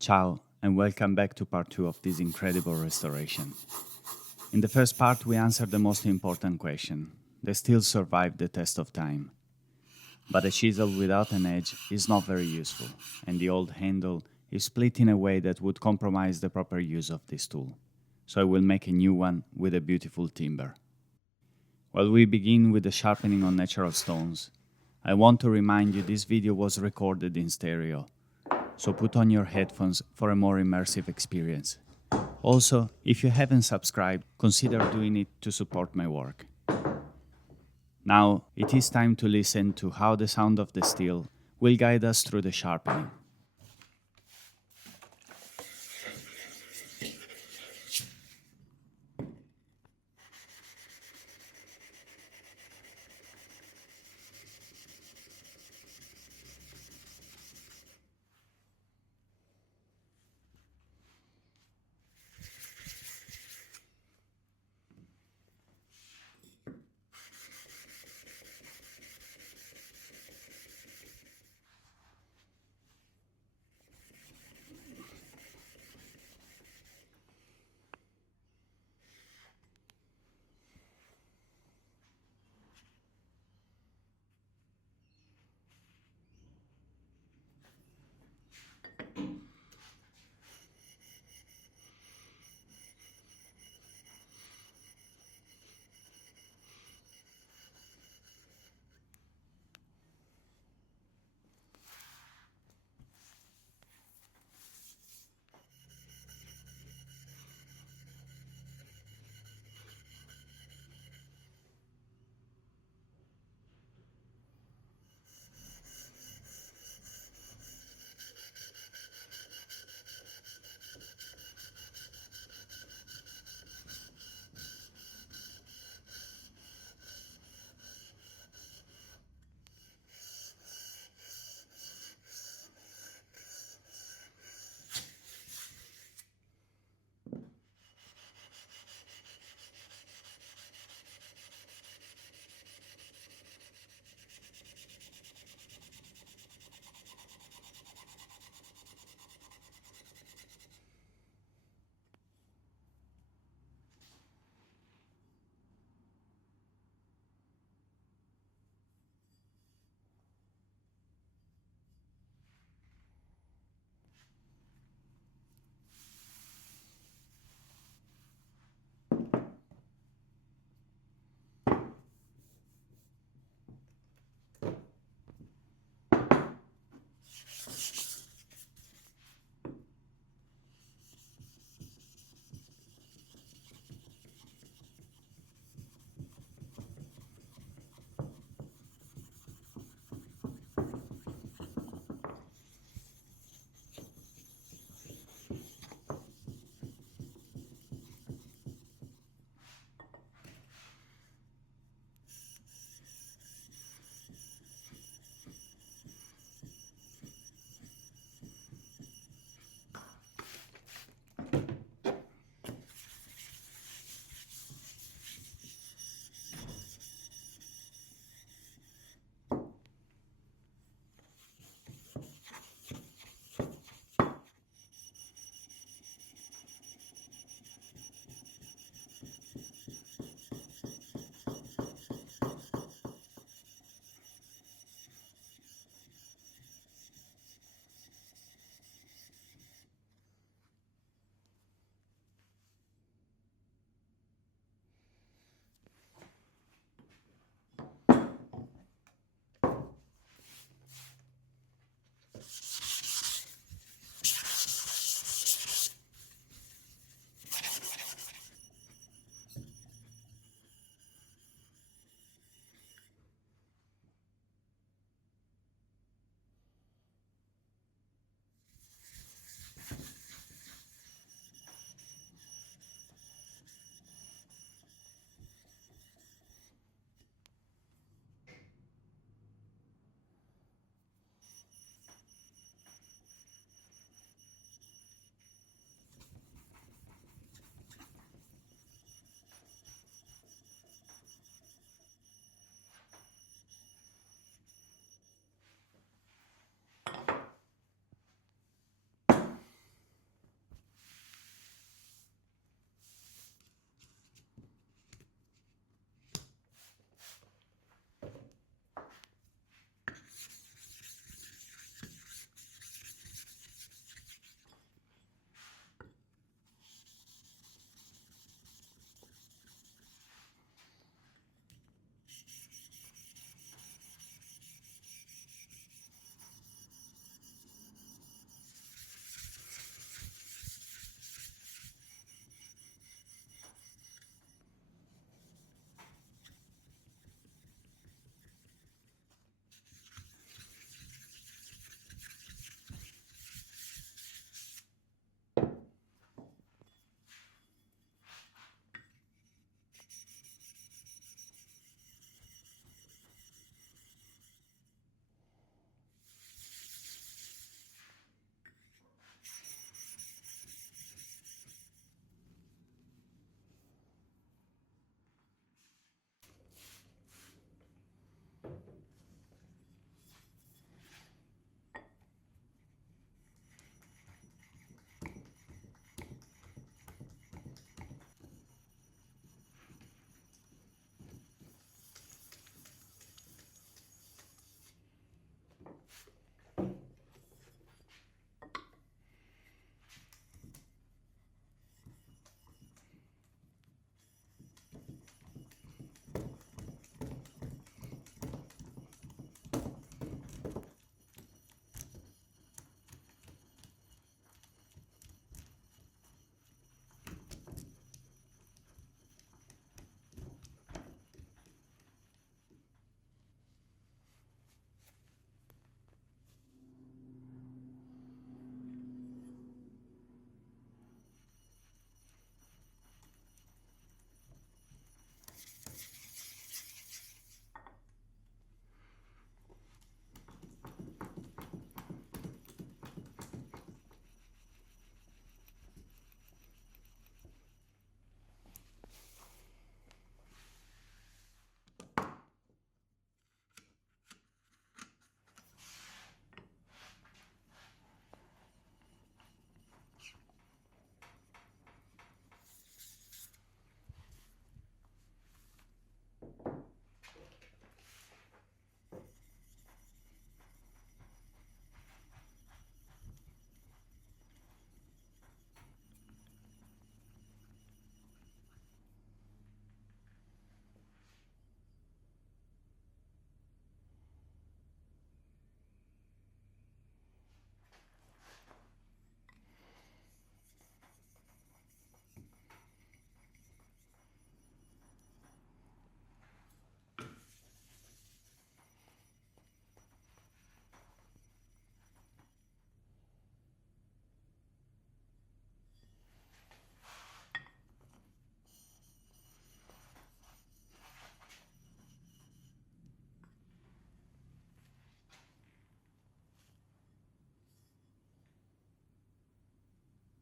Ciao, and welcome back to part 2 of this incredible restoration. In the first part, we answered the most important question. They still survived the test of time. But a chisel without an edge is not very useful, and the old handle is split in a way that would compromise the proper use of this tool. So I will make a new one with a beautiful timber. While we begin with the sharpening on natural stones, I want to remind you this video was recorded in stereo, so put on your headphones for a more immersive experience. Also, if you haven't subscribed, consider doing it to support my work. Now, it is time to listen to how the sound of the steel will guide us through the sharpening.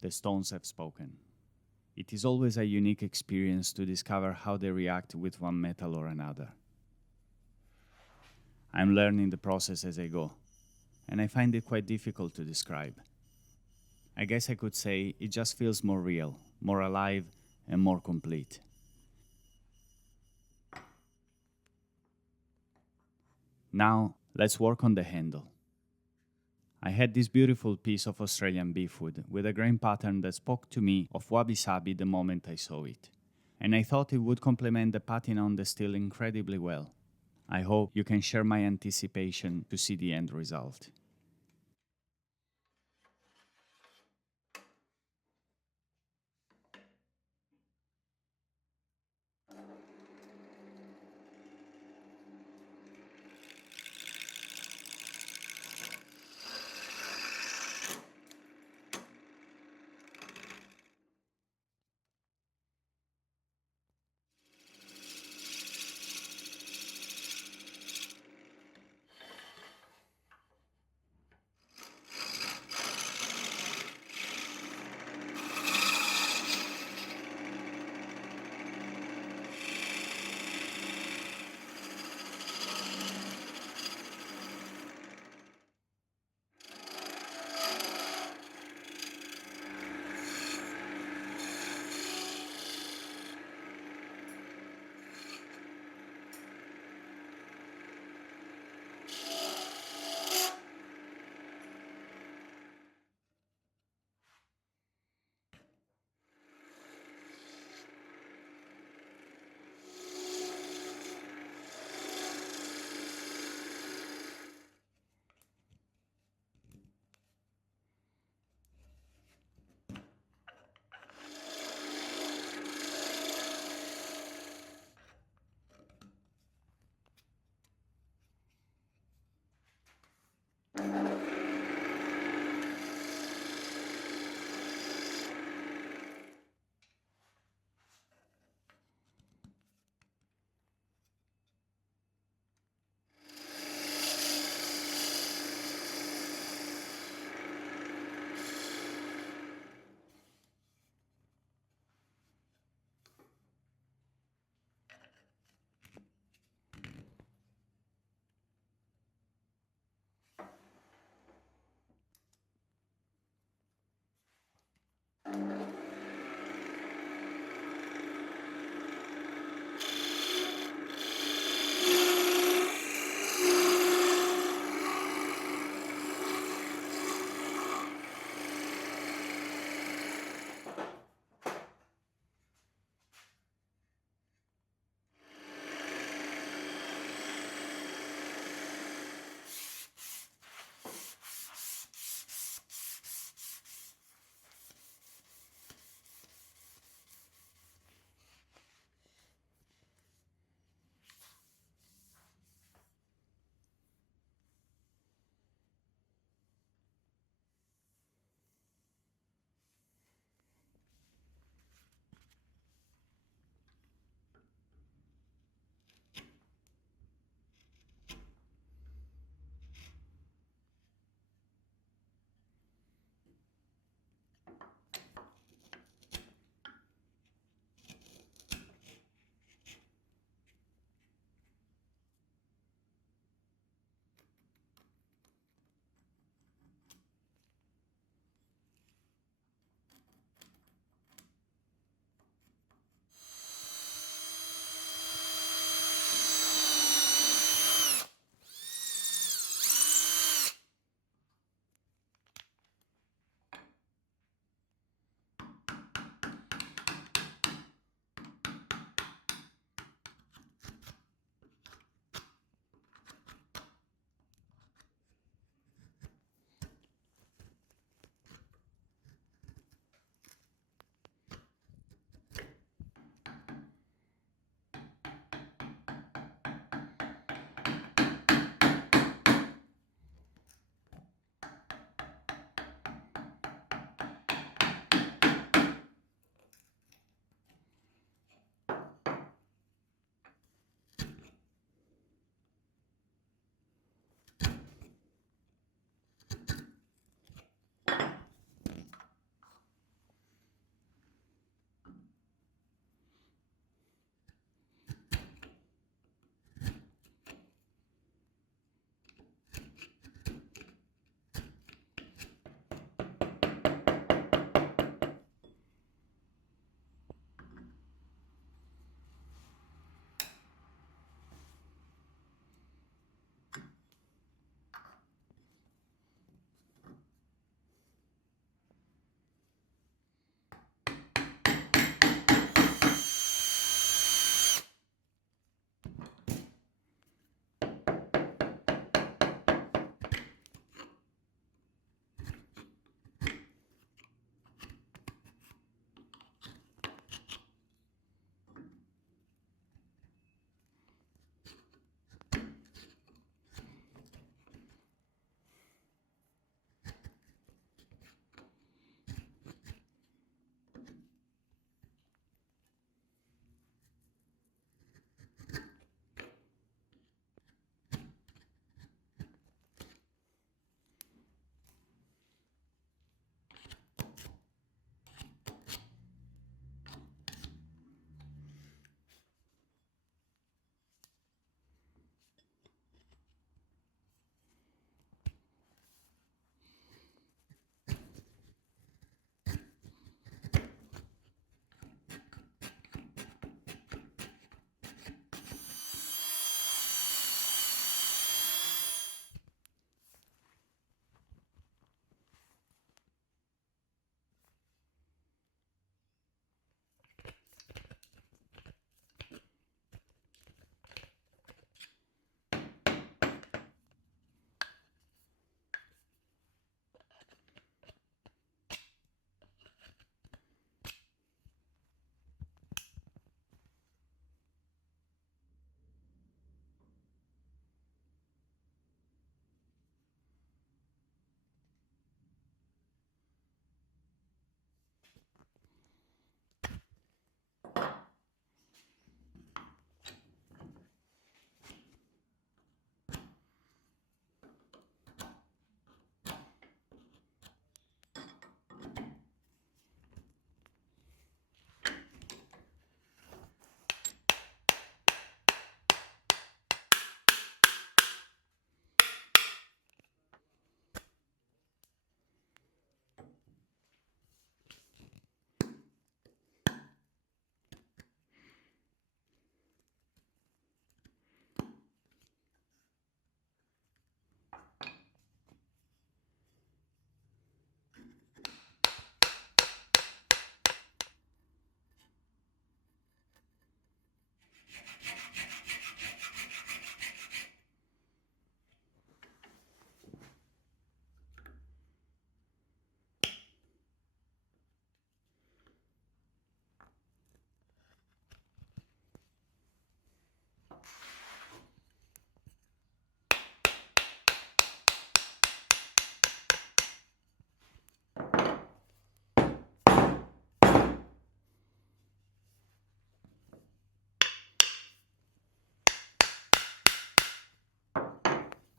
the stones have spoken. It is always a unique experience to discover how they react with one metal or another. I'm learning the process as I go, and I find it quite difficult to describe. I guess I could say it just feels more real, more alive, and more complete. Now, let's work on the handle. I had this beautiful piece of Australian beefwood with a grain pattern that spoke to me of Wabi Sabi the moment I saw it, and I thought it would complement the patina on the steel incredibly well. I hope you can share my anticipation to see the end result.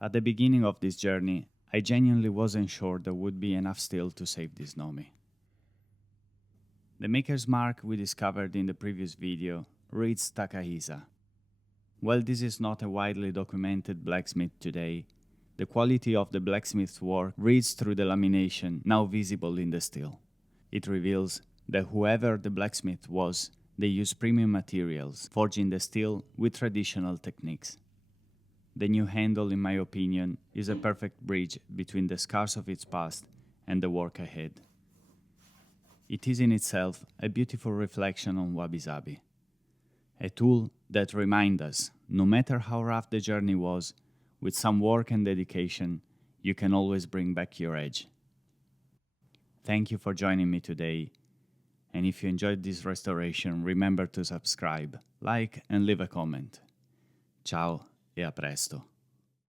At the beginning of this journey, I genuinely wasn't sure there would be enough steel to save this Nomi. The maker's mark we discovered in the previous video reads Takahisa. While this is not a widely documented blacksmith today, the quality of the blacksmith's work reads through the lamination now visible in the steel. It reveals that whoever the blacksmith was, they used premium materials, forging the steel with traditional techniques. The new handle, in my opinion, is a perfect bridge between the scars of its past and the work ahead. It is in itself a beautiful reflection on Wabi Sabi, a tool that reminds us, no matter how rough the journey was, with some work and dedication, you can always bring back your edge. Thank you for joining me today, and if you enjoyed this restoration, remember to subscribe, like and leave a comment. Ciao e a presto.